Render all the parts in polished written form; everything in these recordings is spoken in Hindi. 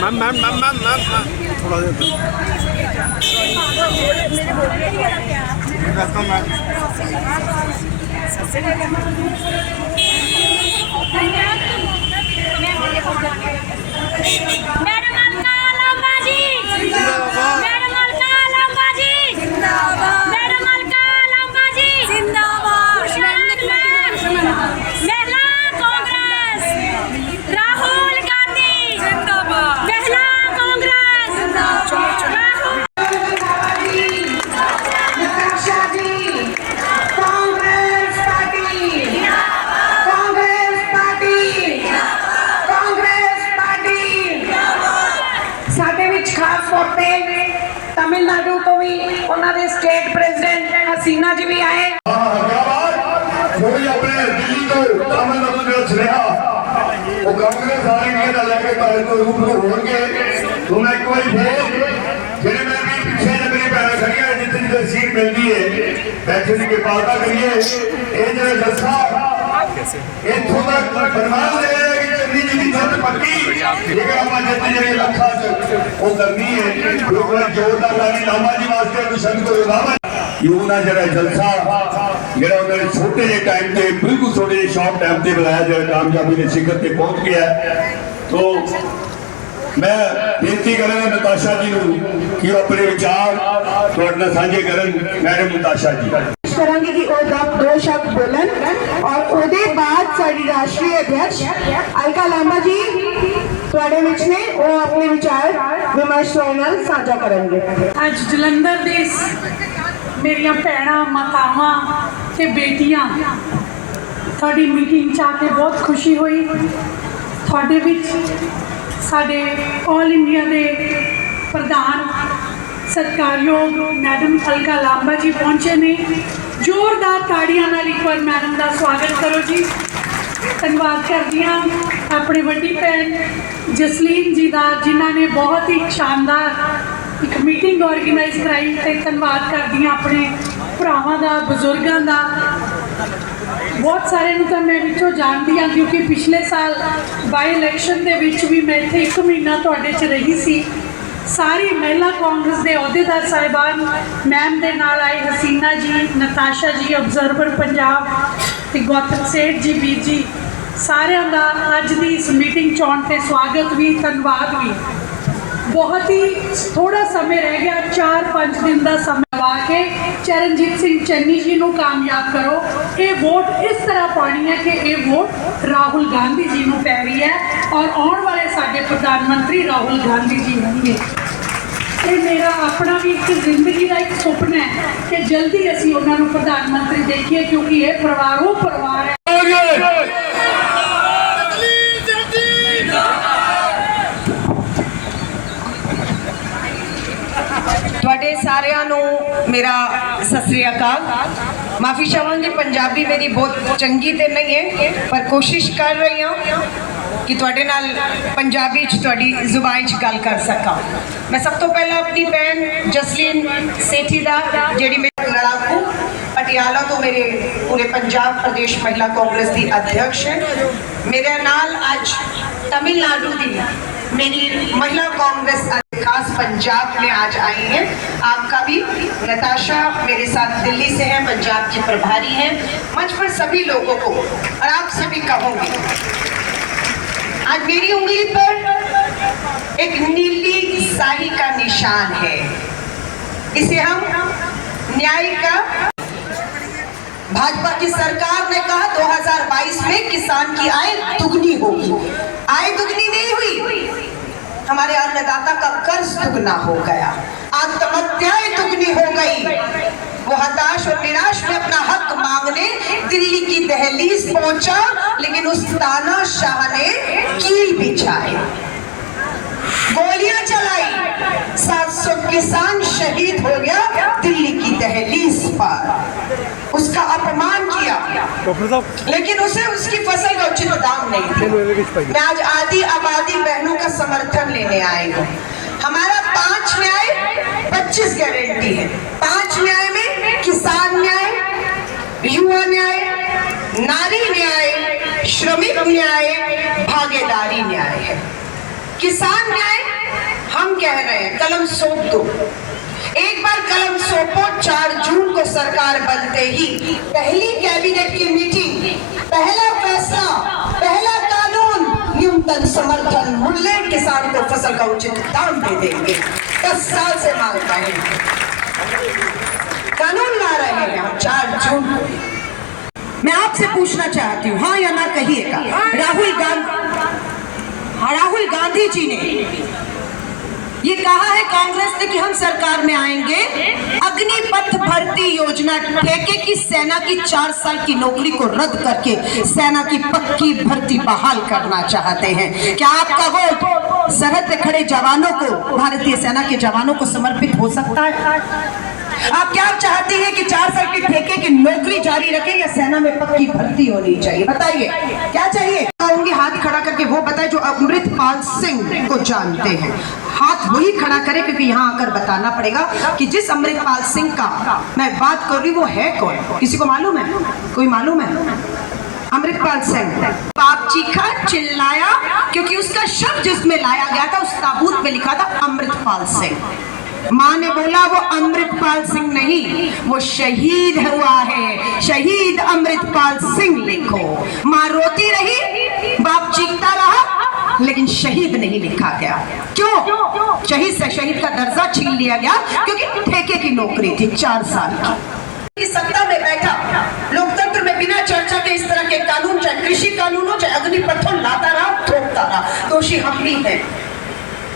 Ma'am ma'am ma'am ma'am ma'am थोड़ा मैडम अलका लांबा जी जिंदाबाद, मैडम अलका लांबा जी जिंदाबाद, मैडम अलका लांबा जी जिंदाबाद, महिला कांग्रेस राहुल गांधी जिंदाबाद, महिला कांग्रेस जिंदाबाद, तमिलनाडु तो भी उन्होंने स्टेट प्रेसिडेंट हसीना जी भी आए। अपने दिल्ली तो तमिलनाडु जो सुनेहा वो कांग्रेस वाले के ना लेके काले को रूप में होंगे तो मैं कोई फिर जिन्हें मैं भी पीछे जब मेरी पैर खड़ी है जितनी जो सीट मिलती है बैठने के पाता करिए ये जो जलसा ये थोड़ा फरमान दे चन्नी जी की छत पक्की लेकिन हम जितने जने लखा वो करनी है लोग जोरदार लानी लामा जी वास्ते मिशन को लामा यूना जरा जलसा जरा उन्होंने छोटे जे टाइम पे बिल्कुल थोड़े जे शॉर्ट टाइम पे बुलाया जरा कामयाबी के शिखर पे पहुंच गया तो मैं बेनती करूंगा नताशा जी को कि अपने विचार थोड़ा साझे करन मैडम नताशा जी करेंगे कि दो शब्द बोलन और ਉਹਦੇ बाद साडी राष्ट्रीय अध्यक्ष अलका लांबा जी ਤੁਹਾਡੇ ਵਿੱਚ ਨੇ ਉਹ ਆਪਣੇ ਵਿਚਾਰ ਵਿਮਰਸ਼ ਤੁਹਾਡੇ ਨਾਲ ਸਾਂਝਾ ਕਰਨਗੇ। ਅੱਜ ਜਲੰਧਰ ਦੇ ਮੇਰੀਆਂ ਭੈਣਾਂ ਮਾਤਾਵਾਂ ਤੇ ਬੇਟੀਆਂ ਤੁਹਾਡੀ ਮੀਟਿੰਗ 'ਚ ਆ ਕੇ ਬਹੁਤ ਖੁਸ਼ੀ ਹੋਈ। ਤੁਹਾਡੇ ਵਿੱਚ ਸਾਡੇ ਆਲ ਇੰਡੀਆ ਦੇ ਪ੍ਰਧਾਨ ਸਤਿਕਾਰਯੋਗ मैडम अलका लांबा जी पहुंचे ने। जोरदार ताड़ियां नाल एक बार मैडम का स्वागत करो जी। धन्यवाद करदी हाँ अपनी वड्डी भैन जसलीन जी का जिन्होंने बहुत ही शानदार एक मीटिंग ऑर्गेनाइज कराई। तो धन्यवाद करदी हाँ अपने भरावां दा बजुर्गों का। बहुत सारे तो मैं विचों जानती हाँ क्योंकि पिछले साल बाई इलैक्शन के भी मैं इत्थे 1 महीना तुहाडे च रही सी। सारी महिला कांग्रेस के अहुदेदार साहिबान मैम के नाल आए हसीना जी नताशा जी ऑब्जर्वर पंजाब ते गौतम सेठ जी वीर जी सारिਆਂ ਦਾ अज की इस मीटिंग च आउण ते स्वागत भी धन्यवाद भी। बहुत ही थोड़ा समय रह गया 4-5 दिन का समय ला के चरणजीत सिंह चन्नी जी को कामयाब करो। ये वोट इस तरह पानी है कि ये वोट राहुल गांधी जी को पै रही है और आने वाले साडे प्रधानमंत्री राहुल गांधी जी होंगे। ये मेरा अपना भी एक जिंदगी का एक सुपना है कि जल्दी असीं उन्होंने प्रधानमंत्री देखिए क्योंकि ये परिवार वो परिवार है। ਤੁਹਾਡੇ ਸਾਰਿਆਂ ਨੂੰ ਮੇਰਾ ਸਤਿ ਸ੍ਰੀ ਅਕਾਲ। माफ़ी चाहूँगी पंजाबी मेरी बहुत चंगी तो नहीं है पर कोशिश कर रही हूँ कि तुहाडे नाल पंजाबी तुहाडी जुबान च गल कर सकां। मैं सब तो पहला अपनी भैन जसलीन सेठी दा जिहड़ी मेरी लड़ाकू पटियाला तो मेरे पूरे पंजाब प्रदेश महिला कांग्रेस की अध्यक्ष है। मेरे नाल अज तमिलनाडु की मेरी महिला कांग्रेस खास पंजाब में आज आई हैं। आपका भी नताशा मेरे साथ दिल्ली से है, पंजाब की प्रभारी हैं। मंच पर सभी लोगों को और आप सभी कहूँगी आज मेरी उंगली पर एक नीली स्याही का निशान है। इसे हम न्याय का भाजपा की सरकार ने कहा 2022 में किसान की आय दुगनी होगी। आय दुगनी नहीं हुई, हमारे अन्नदाता का कर्ज दुगना हो गया, आत्महत्याएं दुगनी हो गई। वो हताश और निराश में अपना हक मांगने दिल्ली की दहलीज पहुंचा, लेकिन उस तानाशाह ने कील बिछाई। गोलियां चलाई, 700 किसान शहीद हो गया दिल्ली की दहलीज पर, उसका अपमान किया, लेकिन उसे उसकी फसल का उचित दाम नहीं दिया। मैं आज आदि आबादी बहनों का समर्थन लेने आई हूँ। हमारा 5 न्याय 25 गारंटी है। 5 न्याय में किसान न्याय, युवा न्याय, नारी न्याय, श्रमिक न्याय, भागीदारी न्याय है। किसान न्याय हम कह रहे हैं कलम सौंप दो, एक बार कलम सौंपो। 4 जून को सरकार बनते ही पहली कैबिनेट की मीटिंग, पहला फैसला, पहला कानून, न्यूनतम समर्थन मूल्य, किसान को फसल का उचित दाम दे देंगे। 10 साल से मांगता है, कानून ला रहे हैं हम 4 जून को। मैं आपसे पूछना चाहती हूँ, हाँ या ना कहिएगा। राहुल गांधी जी ने ये कहा है कांग्रेस ने कि हम सरकार में आएंगे, अग्निपथ भर्ती योजना, ठेके की सेना की 4 साल की नौकरी को रद्द करके सेना की पक्की भर्ती बहाल करना चाहते हैं। क्या आपका वोट सरहद पे खड़े जवानों को, भारतीय सेना के जवानों को समर्पित हो सकता है? आप क्या चाहती हैं कि 4 साल की ठेके की नौकरी जारी रखें या सेना में पक्की भर्ती होनी चाहिए? बताइए क्या चाहिए। कहूंगी हाथ खड़ा करके वो बताए जो अमृतपाल सिंह को जानते हैं। हाथ वही खड़ा करे, क्योंकि यहाँ आकर बताना पड़ेगा कि जिस अमृतपाल सिंह का मैं बात कर रही वो है कौन। किसी को मालूम है? कोई मालूम है? अमृतपाल सिंह बाप चीखा, चिल्लाया, क्योंकि उसका शब्द जिसमें लाया गया था उस ताबूत में लिखा था अमृतपाल सिंह। माँ ने बोला वो अमृतपाल सिंह नहीं, वो शहीद हुआ है, शहीद अमृतपाल सिंह लिखो। माँ रोती रही, बाप चीखता रहा, लेकिन शहीद नहीं लिखा गया। क्यों? शहीद से शहीद का दर्जा छीन लिया गया, क्योंकि ठेके की नौकरी थी 4 साल की। सत्ता में बैठा लोकतंत्र में बिना चर्चा के इस तरह के कानून, चाहे कृषि कानून हो, चाहे अग्निपथ हो, लाता रहा, थोपता रहा। दोषी हम भी हैं,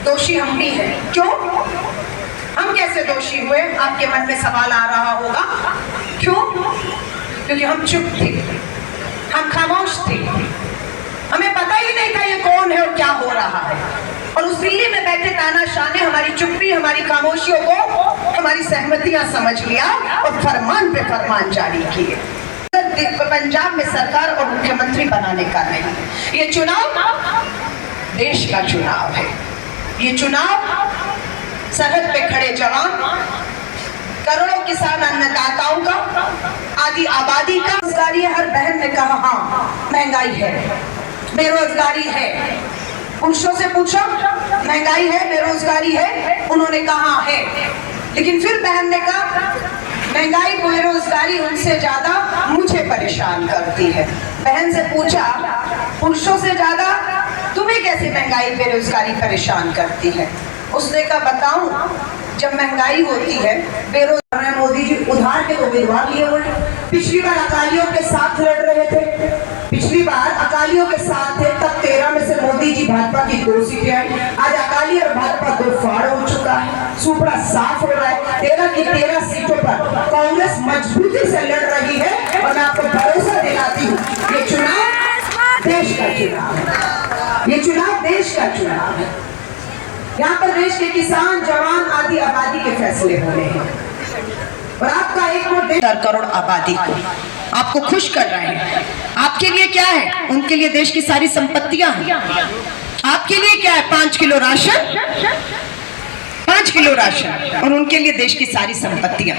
दोषी हम भी हैं। क्यों? हम कैसे दोषी हुए? आपके मन में सवाल आ रहा होगा। क्यों? क्योंकि हम चुप थे, हम खामोश थे, हमें पता ही नहीं था ये कौन है और क्या हो रहा है। और उस दिल्ली में बैठे तानाशाह ने हमारी चुप्पी, हमारी खामोशियों को हमारी सहमतियां समझ लिया और फरमान पे फरमान जारी किए। पंजाब में सरकार और मुख्यमंत्री बनाने का नहीं, ये चुनाव देश का चुनाव है। ये चुनाव सरहद पे खड़े जवान, करोड़ों किसान अन्नदाताओं का, आदि आबादी का। बेरोजगारी है, हर बहन ने कहा हाँ महंगाई है, बेरोजगारी है। पुरुषों से पूछो महंगाई है, बेरोजगारी है, उन्होंने कहा है। लेकिन फिर बहन ने कहा महंगाई बेरोजगारी उनसे ज्यादा मुझे परेशान करती है। बहन से पूछा पुरुषों से ज्यादा तुम्हें कैसे महंगाई बेरोजगारी परेशान करती है? उसने कहा बताऊं, जब महंगाई होती है, बेरोजगार, मोदी जी उधार के उम्मीदवार लिए हुए। पिछली बार अकालियों के साथ लड़ रहे थे, पिछली बार अकालियों के साथ थे, तब 13 में से मोदी जी भाजपा की 2 सीटें आई। आज अकाली और भाजपा 2 फाड़ हो चुका है, सुपड़ा साफ हो रहा है। 13 की 13 सीटों पर कांग्रेस मजबूती से लड़ रही है। और मैं आपको भरोसा दिलाती हूँ ये चुनाव देश का चुनाव है, ये चुनाव देश का चुनाव है। यहाँ पर देश के किसान, जवान, आदि आबादी के फैसले हो रहे हैं। और आपका एक वोट 4 करोड़ आबादी को आपको खुश कर रहे हैं। आपके लिए क्या है? उनके लिए देश की सारी संपत्तियां हैं। आपके लिए क्या है? 5 किलो राशन, 5 किलो राशन, और उनके लिए देश की सारी संपत्तियां।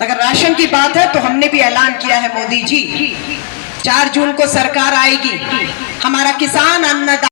अगर राशन की बात है तो हमने भी ऐलान किया है मोदी जी, 4 जून को सरकार आएगी, हमारा किसान अन्नदाता